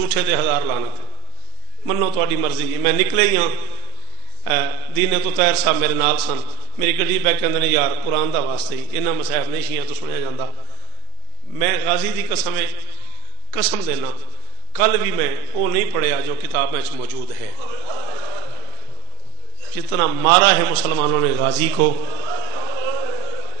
جھوٹے تے ہزار لعنت منو تہاڈی مرضی میں نکلے ہی ہاں دینے تو طاہر صاحب میرے نال سن میری گڈی پہ کہندے نے یار قرآن دا واسطے ہی انہاں مصاحف نہیں شیاں تو سنیا جاندا میں غازی دی قسم دینا کل بھی میں وہ نہیں پڑھیا جو کتاب میں موجود ہے جتنا مارا ہے مسلمانوں نے غازی کو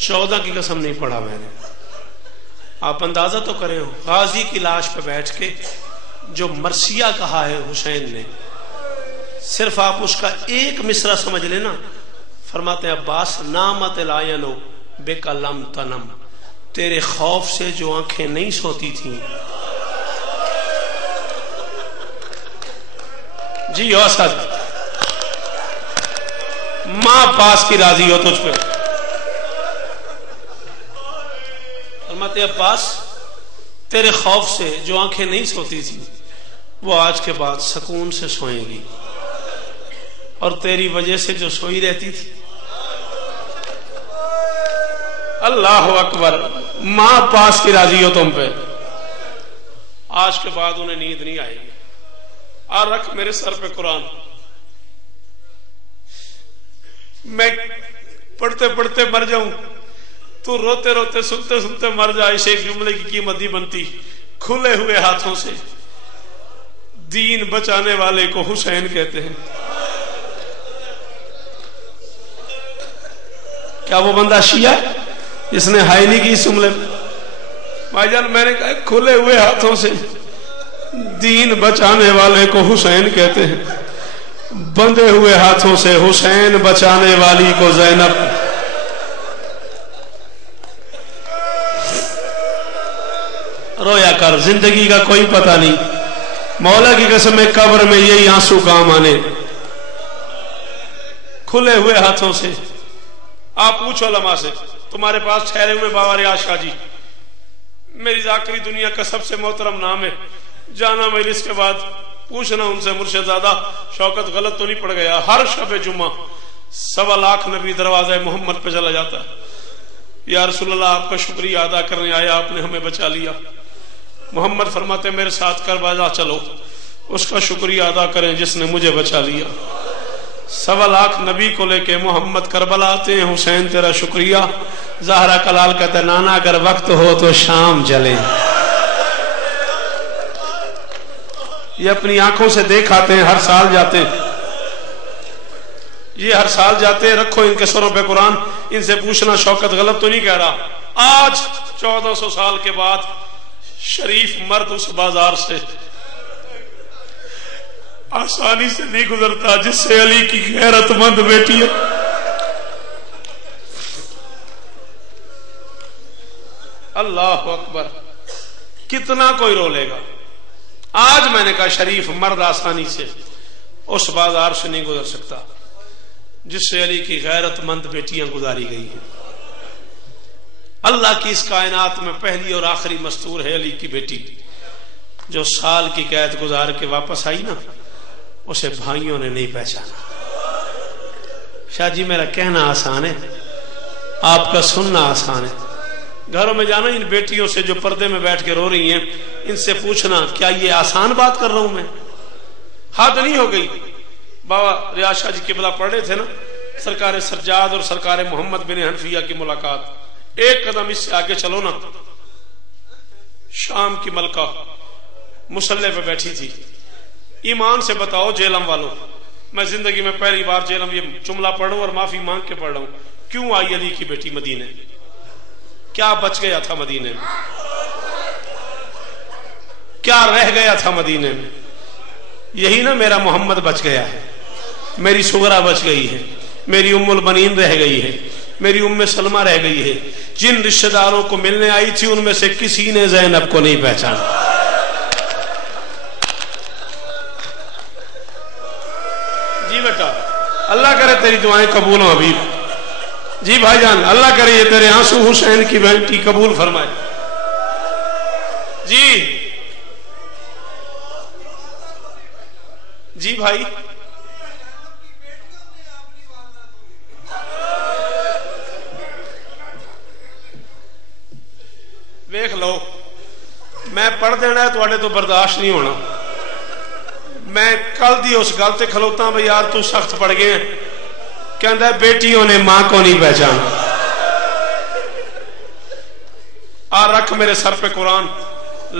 14 کی قسم نہیں پڑھا میں نے آپ اندازہ تو کریں غازی کی لاش پہ بیٹھ کے جو مرثیہ کہا ہے حسین نے صرف آپ اس کا ایک مصرع سمجھ لینا فرماتے ہیں عباس نامت العینو بک لم تنم تیرے خوف سے جو آنکھیں نہیں سوتی تھیں جی اسد ماں پاس کی راضی ہو تجھ پہ فرماتے ہیں عباس تیرے خوف سے جو آنکھیں نہیں سوتی تھی وہ آج کے بعد سکون سے سوئیں گی اور تیری وجہ سے جو سوئی رہتی تھی اللہ اکبر ماں پاس کی راضی ہو تم پہ آج کے بعد انہیں نیند نہیں آئے گی اور رکھ میرے سر پہ قرآن میں پڑھتے پڑھتے مر جاؤں تو روتے روتے سنتے سنتے مر جائے اس ایک جملے کی قیمت نہیں بنتی کھلے ہوئے ہاتھوں سے دین بچانے والے کو حسین کہتے ہیں کیا وہ بندہ شیعہ ہے جس نے ہائی نہیں کی اس جملے میں بھائی جان میں نے کہا کھلے ہوئے ہاتھوں سے دین بچانے والے کو حسین کہتے ہیں بندے ہوئے ہاتھوں سے حسین بچانے والی کو زینب رویا کر زندگی کا کوئی پتہ نہیں مولا کی قسم ہے قبر میں یہی آنسو کام آنے کھلے ہوئے ہاتھوں سے آپ پوچھو علماء سے تمہارے پاس ٹھہرے ہوئے بابا ریاض شاہ جی میری ذاکری دنیا کا سب سے محترم نام ہے جانا مجلس کے بعد پوچھنا ان سے مرشد زادہ شوکت غلط تو نہیں پڑ گیا ہر شب جمعہ 1.25 لاکھ نبی دروازہ محمد پہ چلا جاتا ہے یا رسول اللہ آپ کا شکریہ ادا کرنے آیا آپ نے ہمیں بچا لیا محمد فرماتے میرے ساتھ کربلا چلو اس کا شکریہ ادا کریں جس نے مجھے بچا لیا 1.25 لاکھ نبی کو لے کے محمد کربلا آتے ہیں حسین تیرا شکریہ زہرا کلال کہتے ہیں نانا اگر وقت ہو تو شام چلیں یہ اپنی آنکھوں سے دیکھ آتے ہیں ہر سال جاتے ہیں یہ ہر سال جاتے ہیں رکھو ان کے سروں پہ قرآن ان سے پوچھنا شوکت غلط تو نہیں کہہ رہا آج 1400 سال کے بعد شریف مرد اس بازار سے آسانی سے نہیں گزرتا جس سے علی کی غیرت مند بیٹی ہے اللہ اکبر کتنا کوئی رو لے گا آج میں نے کہا شریف مرد آسانی سے اس بازار سے نہیں گزر سکتا جس سے علی کی غیرت مند بیٹیاں گزاری گئی ہیں اللہ کی اس کائنات میں پہلی اور آخری مستور ہے علی کی بیٹی جو سال کی قید گزار کے واپس آئی نا اسے بھائیوں نے نہیں پہچانا شاہ جی میرا کہنا آسان ہے آپ کا سننا آسان ہے گھروں میں جانا ان بیٹیوں سے جو پردے میں بیٹھ کے رو رہی ہیں ان سے پوچھنا کیا یہ آسان بات کر رہا ہوں میں حد نہیں ہو گئی بابا ریاض شاہ جی قبلہ پڑھ رہے تھے نا سرکار سجاد اور سرکار محمد بن حنفیہ کی ملاقات ایک قدم اس سے آگے چلو نا شام کی ملکہ مسلح پہ بیٹھی تھی ایمان سے بتاؤ جیلم والوں میں زندگی میں پہلی بار جیلم یہ جملہ پڑھوں اور معافی مانگ کے پڑھ رہا ہوں کیوں آئی علی کی بیٹی مدینے کیا بچ گیا تھا مدینے میں کیا رہ گیا تھا مدینے میں یہی نا میرا محمد بچ گیا ہے میری سغرا بچ گئی ہے میری ام البنین رہ گئی ہے میری ام سلمہ رہ گئی ہے جن رشتہ داروں کو ملنے آئی تھی ان میں سے کسی نے زینب کو نہیں پہچانا جی بیٹا اللہ کرے تیری دعائیں قبول ہوں حبیب جی بھائی جان اللہ کرے یہ تیرے آنسو حسین کی بیٹی قبول فرمائے جی جی بھائی ویکھ لو میں پڑھ دینا ہے تو برداشت نہیں ہونا میں کل دی اس گل تے کھلوتا بھئی یار تو سخت پڑ گئے ہیں، کہندا ہے بیٹیوں نے ماں کو نہیں پہچانا. رکھ میرے سر پہ قرآن،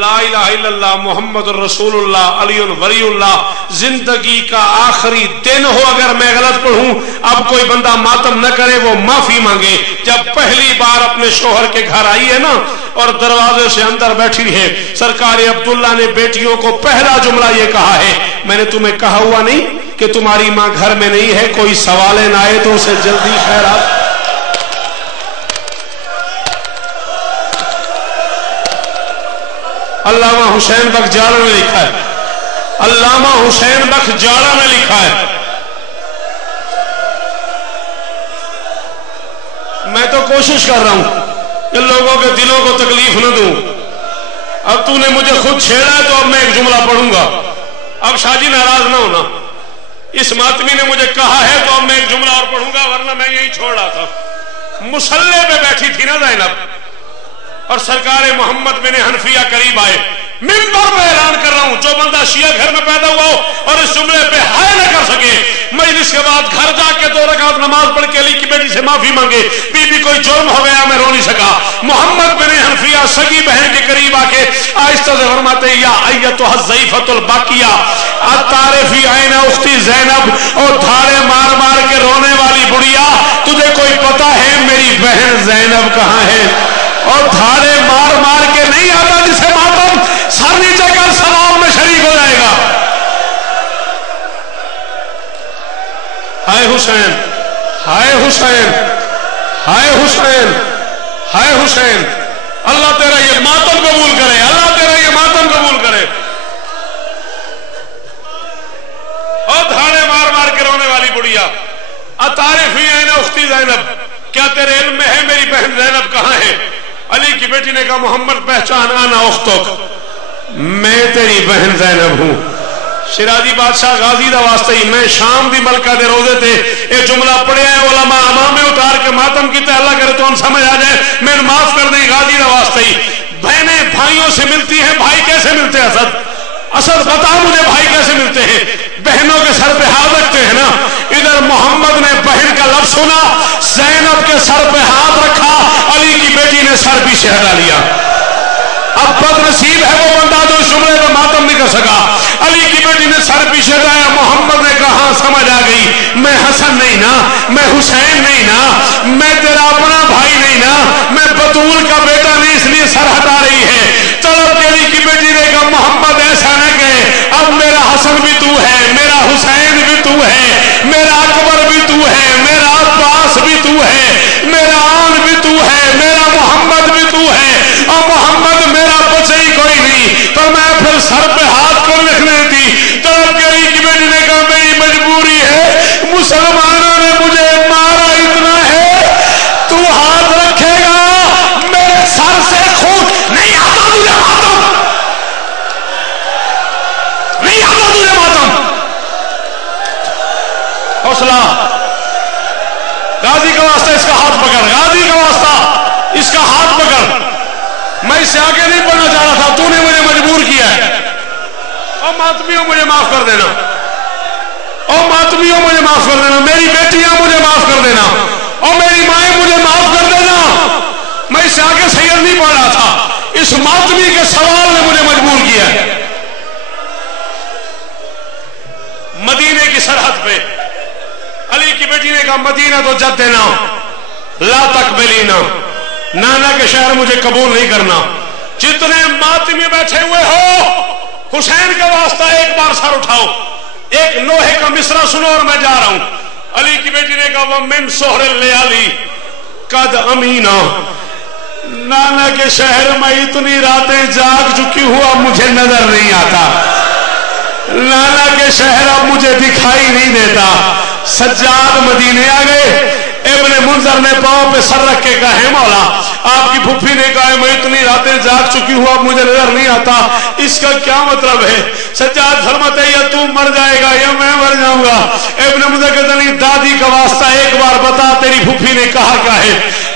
لا الہ الا اللہ محمد الرسول اللہ علی ولی اللہ. زندگی کا آخری دن ہو اگر میں غلط پڑھوں، اب کوئی بندہ ماتم نہ کرے، وہ معافی مانگے. جب پہلی بار اپنے شوہر کے گھر آئی ہے نا اور دروازے سے اندر بیٹھی ہے، سرکار عبداللہ نے بیٹیوں کو پہلا جملہ یہ کہا ہے، میں نے تمہیں کہا ہوا نہیں کہ تمہاری ماں گھر میں نہیں ہے، کوئی سوال نہ آئے تو اسے جلدی خیرات. علامہ حسین بخش جاڑا نے لکھا ہے، علامہ حسین بخش جاڑا نے لکھا ہے، میں تو کوشش کر رہا ہوں کہ لوگوں کے دلوں کو تکلیف نہ دوں. اب تو نے مجھے خود چھیڑا ہے تو اب میں ایک جملہ پڑھوں گا. اب شاجی ناراض نہ ہونا، اس ماتمی نے مجھے کہا ہے تو اب میں ایک جملہ اور پڑھوں گا، ورنہ میں یہی چھوڑ رہا تھا. مصلے پہ بیٹھی تھی نا زینب، اور سرکار محمد بن حنفیہ قریب آئے. منبر پہ اعلان کر رہا ہوں، جو بندہ شیعہ گھر میں پیدا ہوا ہو اور اس جملے پہ ہائے نہ کر سکے، مجلس کے بعد گھر جا کے 2 رکعت نماز پڑھ کے علی کی بیٹی سے معافی مانگے. بی بی کوئی جرم ہو گیا، میں رو نہیں سکا. محمد بن حنفیہ سگی بہن کے قریب آ کے آہستہ سے فرماتے یا ایتھا الضعیفۃ الباقیہ اتعرفی عین اختی زینب، اور دھاڑے مار مار کے رونے والی بڑھیا، تجھے کوئی پتہ ہے میری بہن زینب کہاں ہے؟ اور دھاڑے مار مار کے نہیں آتا جسے ماتم سر نیچے کر ثواب میں شریک ہو جائے گا. ہائے حسین، ہائے حسین، ہائے حسین، ہائے حسین. اللہ تیرا یہ ماتم قبول کرے، اللہ تیرا یہ ماتم قبول کرے. اور دھاڑے مار مار کے رونے والی بڑھیا، اتعرفی عین اختی زینب، کیا تیرے علم میں ہے میری بہن زینب کہاں ہے؟ علی کی بیٹی نے کہا محمد پہچان، انا اختک، میں تیری بہن زینب ہوں. شیرازی بادشاہ غازی دا واسطہ ہی میں شام دی ملکہ دے روزے تھے یہ جملہ پڑھے ہیں، علماء امامے اتار کے ماتم کیتا ہے. اللہ کرے تو ان سمجھ آ جائے، میں معاف کر دیں. غازی دا واسطہ ہی بہنیں بھائیوں سے ملتی ہیں، بھائی کیسے ملتے ہیں؟ اسد بتا مجھے بھائی کیسے ملتے ہیں؟ بہنوں کے سر پہ ہاتھ رکھتے ہیں نا. ادھر محمد نے بہن کا لفظ سنا، زینب کے سر پہ ہاتھ رکھا، علی کی بیٹی نے سر پیچھے ہٹا لیا. اب بد نصیب ہے وہ بندہ جو اس جملے پہ ماتم نہیں کر سکا. علی کی بیٹی نے سر پیچھے ہٹایا. محمد نے کہا ہاں سمجھ آ گئی، میں حسن نہیں نا، میں حسین نہیں نا، میں تیرا اپنا بھائی نہیں نا، میں بطول کا بیٹا نہیں، اس لیے سر ہٹا رہی ہے. طلب کے علی کی بیٹی نے کہا محمد ایسا نہ کہے، اب میرا حسن بھی تو ہے، میرا حسین بھی تو ہے، میرا اکبر بھی تو ہے، میرا عباس بھی تو ہے، میرا آن بھی تو ہے، میرا محمد بھی تو ہے، اور محمد میرا بچہ ہی کوئی نہیں. تو میں پھر سر پہ ہاتھ کو لکھنے تھی. طلب کے علی کی بیٹی نے کہا میری مجبوری ہے، مسلمانوں نے مجھے مارا اتنا ہے، تو ہاتھ رکھے گا میرے سر سے خون نہیں آتا تجھے ماتم، نہیں آتا تجھے ماتم. حوصلہ. غازی کا واسطہ اس کا ہاتھ پکڑ، غازی کا واسطہ اس کا ہاتھ پکڑ. میں اس سے آگے نہیں بڑھنا چاہ رہا تھا، تو نے مجھے مجبور کیا ہے. اور ماتمیوں مجھے معاف کر دینا، اور ماتمیوں مجھے معاف کر دینا، میری بیٹیاں مجھے معاف کر دینا، اور میری مائیں مجھے معاف کر دینا. میں اس سے آگے سید نہیں پڑھ رہا تھا، اس ماتمی کے سوال نے مجھے مجبور کیا ہے. مدینے کی سرحد پہ علی کی بیٹی نے کہا مدینہ تو جدنا لا تقبلینا، نانا کے شہر مجھے قبول نہیں کرنا. جتنے ماتمی بیٹھے ہوئے ہو، حسین کا واسطہ ایک بار سر اٹھاؤ، ایک نوحے کا مصرع سنو اور میں جا رہا ہوں. علی کی بیٹی نے کہا وَمِن سُحْرِ اللَّيَالِي قَدْ أَمِينَا، نانا کے شہر میں اتنی راتیں جاگ چکی ہوا مجھے نظر نہیں آتا، نانا کے شہر اب مجھے دکھائی نہیں دیتا. سجاد مدینے آ گئے. ابن منذر نے پاؤں پہ سر رکھ کے کہا ہے مولا، آپ کی پھپھی نے کہا ہے میں اتنی راتیں جاگ چکی ہوں اب مجھے نظر نہیں آتا، اس کا کیا مطلب ہے؟ سجاد فرماتے ہیں یا تو مر جائے گا یا میں مر جاؤں گا. ابن منذر کہتے ہیں دادی کا واسطہ ایک بار بتا تیری پھپھی نے کہا کیا ہے؟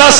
10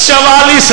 44